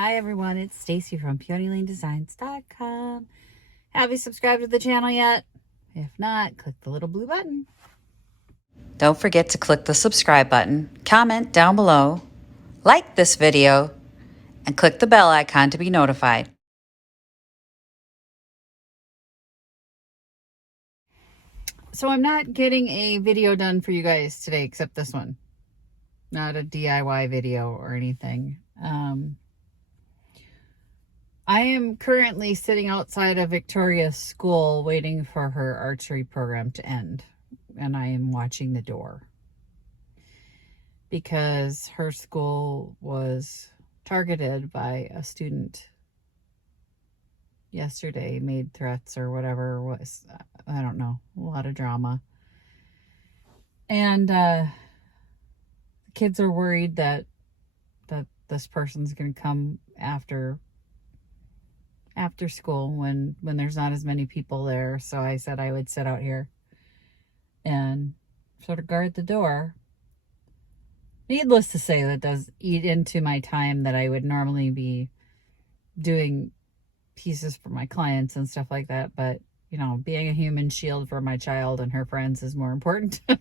Hi everyone, it's Stacy from PeonyLaneDesigns.com. Have you subscribed to the channel yet? If not, click the little blue button. Don't forget to click the subscribe button, comment down below, like this video, and click the bell icon to be notified. So I'm not getting a video done for you guys today except this one. Not a DIY video or anything. I am currently sitting outside of Victoria's school waiting for her archery program to end. And I am watching the door. Because her school was targeted by a student yesterday, made threats or whatever was, I don't know, a lot of drama. And the kids are worried that this person's going to come after school when there's not as many people there. So I said I would sit out here and sort of guard the door. Needless to say, that does eat into my time that I would normally be doing pieces for my clients and stuff like that. But, you know, being a human shield for my child and her friends is more important. I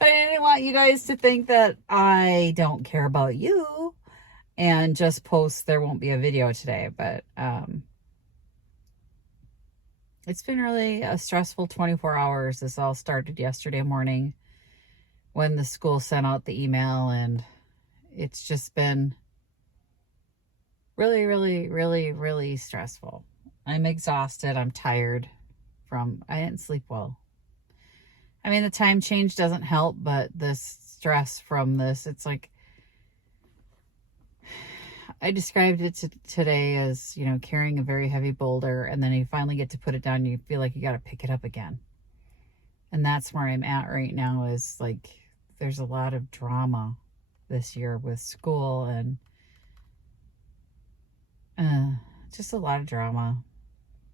didn't want you guys to think that I don't care about you and just post there won't be a video today. But it's been really a stressful 24 hours. This all started yesterday morning when the school sent out the email, and it's just been really, really, really, really stressful. I'm exhausted. I'm tired I didn't sleep well. I mean, the time change doesn't help, but this stress from this, it's like, I described it today as, you know, carrying a very heavy boulder, and then you finally get to put it down and you feel like you got to pick it up again. And that's where I'm at right now, is like, there's a lot of drama this year with school, and just a lot of drama.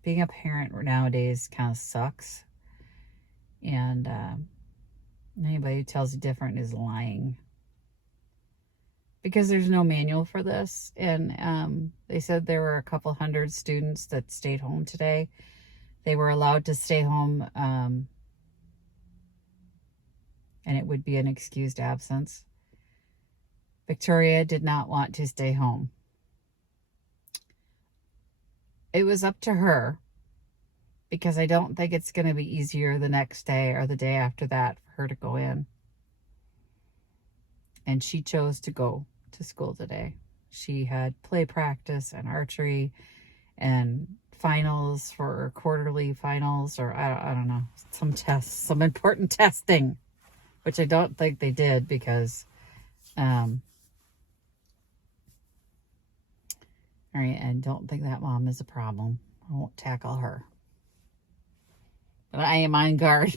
Being a parent nowadays kind of sucks. And anybody who tells you different is lying. Because there's no manual for this. And they said there were a couple hundred students that stayed home today. They were allowed to stay home, and it would be an excused absence. Victoria did not want to stay home. It was up to her, because I don't think it's going to be easier the next day or the day after that for her to go in. And she chose to go to school today. She had play practice and archery and finals for quarterly finals, or I don't know, some tests, some important testing, which I don't think they did, because all right, and don't think that mom is a problem. I won't tackle her. But I am on guard.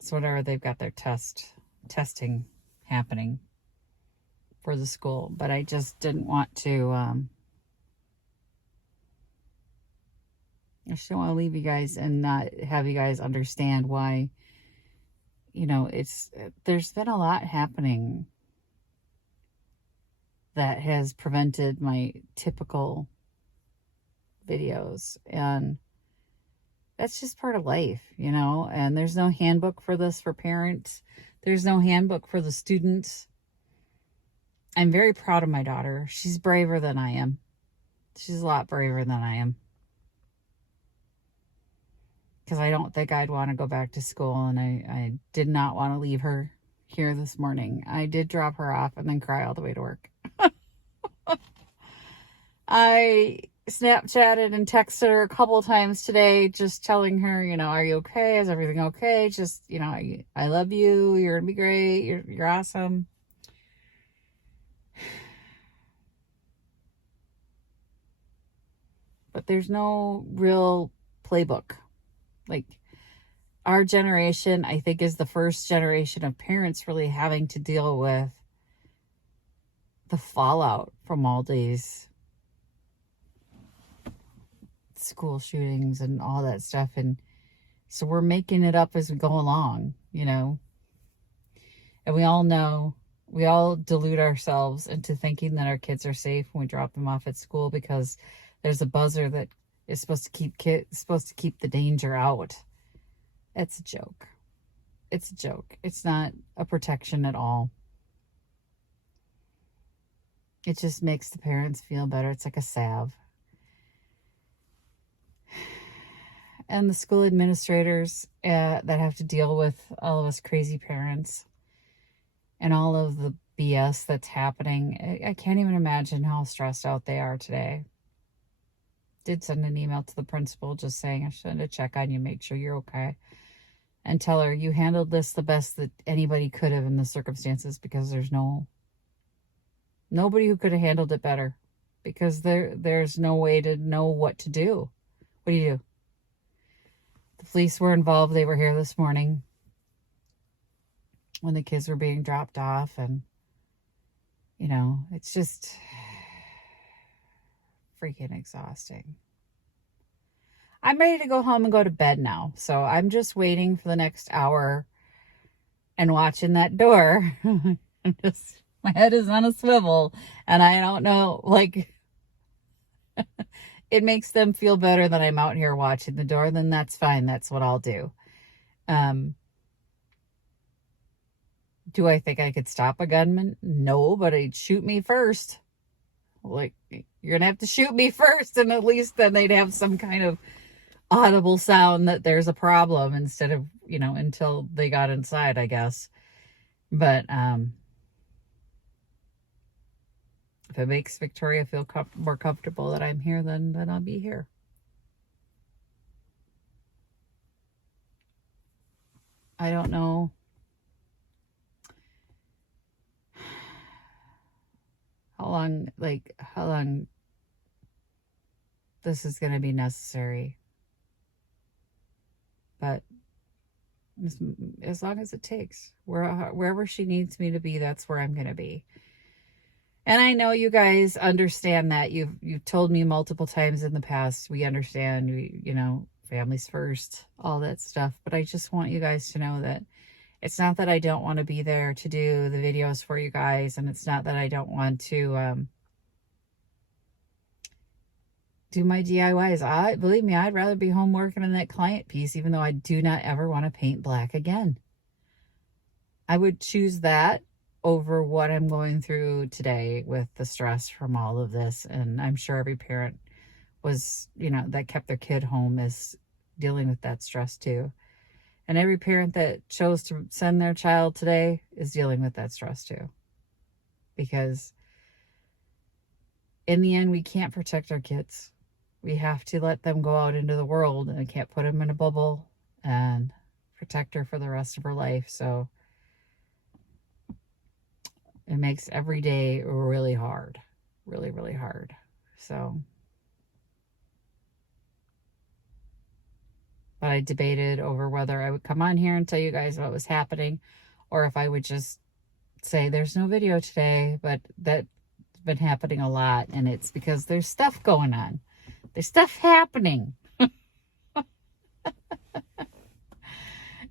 So whatever, they've got their testing happening for the school. But I just didn't want to, I just don't want to leave you guys and not have you guys understand why, you know, there's been a lot happening that has prevented my typical videos, and that's just part of life, you know. And there's no handbook for this for parents. There's no handbook for the students. I'm very proud of my daughter. She's braver than I am. She's a lot braver than I am. Because I don't think I'd want to go back to school, and I did not want to leave her here this morning. I did drop her off and then cry all the way to work. I Snapchatted and texted her a couple of times today, just telling her, you know, are you okay? Is everything okay? Just, you know, I love you. You're gonna be great. You're awesome. But there's no real playbook. Like, our generation, I think, is the first generation of parents really having to deal with the fallout from all these school shootings and all that stuff. And So we're making it up as we go along, you know. And we all know, we all delude ourselves into thinking that our kids are safe when we drop them off at school because there's a buzzer that is supposed to keep the danger out. It's a joke. It's a joke. It's not a protection at all. It just makes the parents feel better. It's like a salve. And the school administrators that have to deal with all of us crazy parents and all of the BS that's happening. I can't even imagine how stressed out they are today. Did send an email to the principal just saying I should to check on you, make sure you're okay. And tell her you handled this the best that anybody could have in the circumstances, because there's nobody who could have handled it better, because there's no way to know what to do. What do you do? The police were involved. They were here this morning when the kids were being dropped off, and you know, it's just freaking exhausting. I'm ready to go home and go to bed now. So I'm just waiting for the next hour and watching that door. My head is on a swivel, and I don't know, like, it makes them feel better that I'm out here watching the door. Then that's fine. That's what I'll do. Do I think I could stop a gunman? No, but he'd shoot me first. Like, you're gonna have to shoot me first, and at least then they'd have some kind of audible sound that there's a problem, instead of, you know, until they got inside, I guess. But if it makes Victoria feel more comfortable that I'm here, then I'll be here. I don't know how long this is going to be necessary. But as long as it takes, wherever she needs me to be, that's where I'm going to be. And I know you guys understand that. You've told me multiple times in the past, we understand, you know, families first, all that stuff. But I just want you guys to know that it's not that I don't want to be there to do the videos for you guys. And it's not that I don't want to do my DIYs. Believe me, I'd rather be home working on that client piece, even though I do not ever want to paint black again. I would choose that over what I'm going through today with the stress from all of this. And I'm sure every parent was, you know, that kept their kid home is dealing with that stress too. And every parent that chose to send their child today is dealing with that stress too. Because in the end, we can't protect our kids. We have to let them go out into the world, and I can't put them in a bubble and protect her for the rest of her life. So it makes every day really hard, really, really hard. So, but I debated over whether I would come on here and tell you guys what was happening, or if I would just say there's no video today. But that's been happening a lot, and it's because there's stuff going on. There's stuff happening.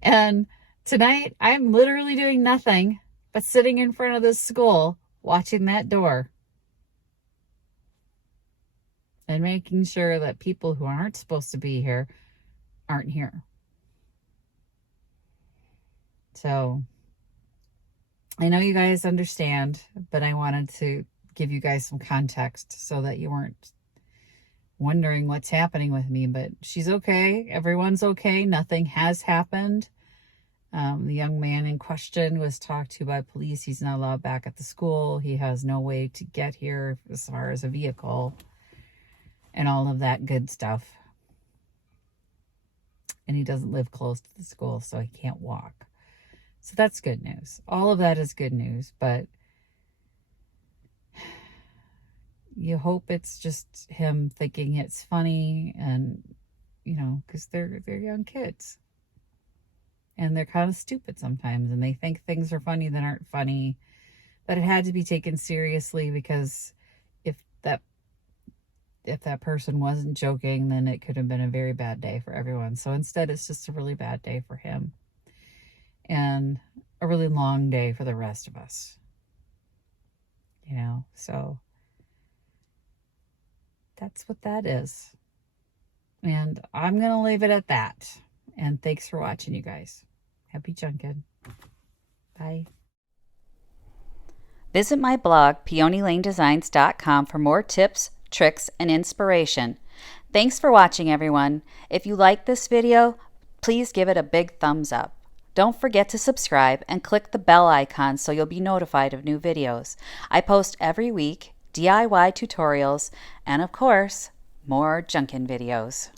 And tonight I'm literally doing nothing but sitting in front of this school watching that door and making sure that people who aren't supposed to be here aren't here. So I know you guys understand, but I wanted to give you guys some context so that you weren't wondering what's happening with me. But she's okay. Everyone's okay. Nothing has happened. The young man in question was talked to by police. He's not allowed back at the school. He has no way to get here as far as a vehicle and all of that good stuff. And he doesn't live close to the school, so he can't walk. So that's good news. All of that is good news, but you hope it's just him thinking it's funny, and, you know, because they're young kids. And they're kind of stupid sometimes, and they think things are funny that aren't funny. But it had to be taken seriously, because if that if that person wasn't joking, then it could have been a very bad day for everyone. So instead, it's just a really bad day for him and a really long day for the rest of us. You know, so that's what that is. And I'm going to leave it at that. And thanks for watching, you guys. Happy junking. Bye. Visit my blog, peonylanedesigns.com, for more tips, tricks, and inspiration. Thanks for watching, everyone. If you like this video, please give it a big thumbs up. Don't forget to subscribe and click the bell icon so you'll be notified of new videos. I post every week DIY tutorials and, of course, more junkin' videos.